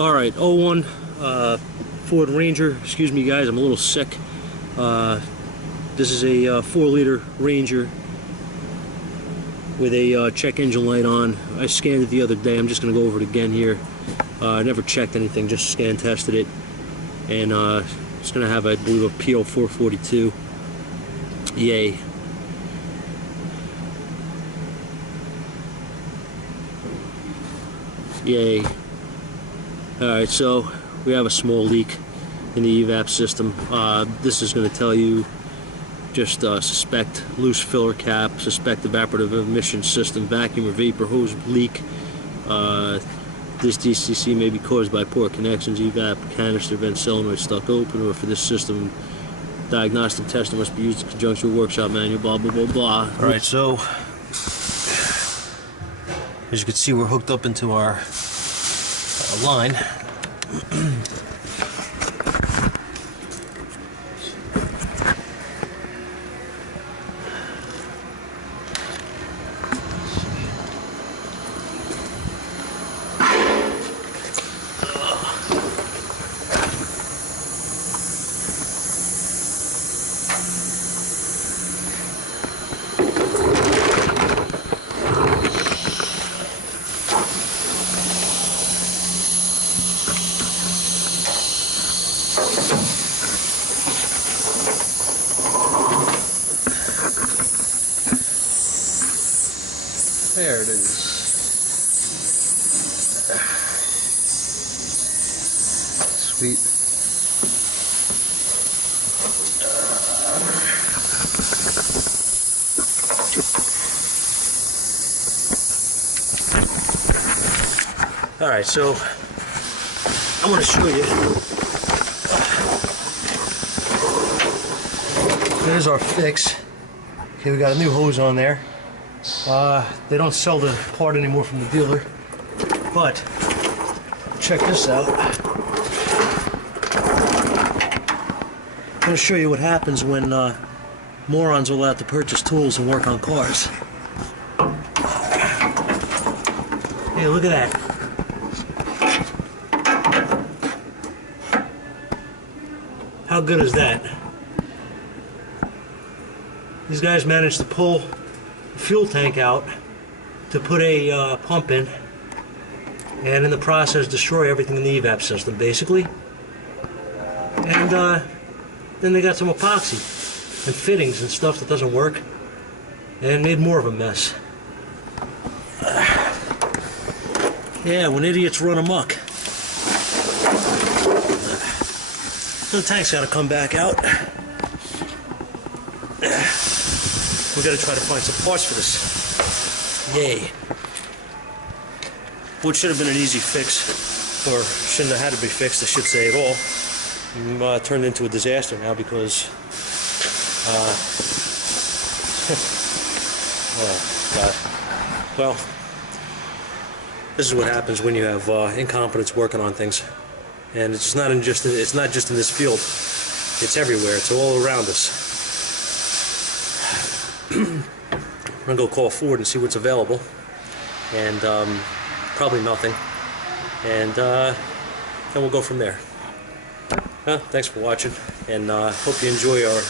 Alright, '01 Ford Ranger. Excuse me guys, I'm a little sick. This is a 4-liter Ranger with a check engine light on. I scanned it the other day. I'm just going to go over it again here. I never checked anything, just scan tested it. And it's going to have, I believe, a P0442. Yay. Yay. Alright, so we have a small leak in the evap system. This is going to tell you just suspect loose filler cap, suspect evaporative emission system, vacuum or vapor hose leak. This DCC may be caused by poor connections, evap canister vent solenoid stuck open, or for this system diagnostic testing must be used in conjunction with workshop manual, blah blah blah blah. Alright, so as you can see, we're hooked up into our line. There it is. Sweet. Alright, so I'm going to show you. There's our fix. Okay, we got a new hose on there. They don't sell the part anymore from the dealer, but check this out. I'm going to show you what happens when morons are allowed to purchase tools and work on cars. Hey, look at that. How good is that? These guys managed to pull fuel tank out to put a pump in, and in the process destroy everything in the evap system basically. And then they got some epoxy and fittings and stuff that doesn't work, and made more of a mess. Yeah, when idiots run amok. So the tank's got to come back out. We got to try to find some parts for this. Yay. Which should have been an easy fix, or shouldn't have had to be fixed, I should say, at all. Turned into a disaster now because oh God. Well, this is what happens when you have incompetence working on things, and it's not just in this field. It's everywhere. It's all around us. I'm gonna go call Ford and see what's available, and probably nothing, and then we'll go from there. Thanks for watching, and hope you enjoy our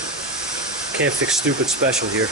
Can't Fix Stupid special here.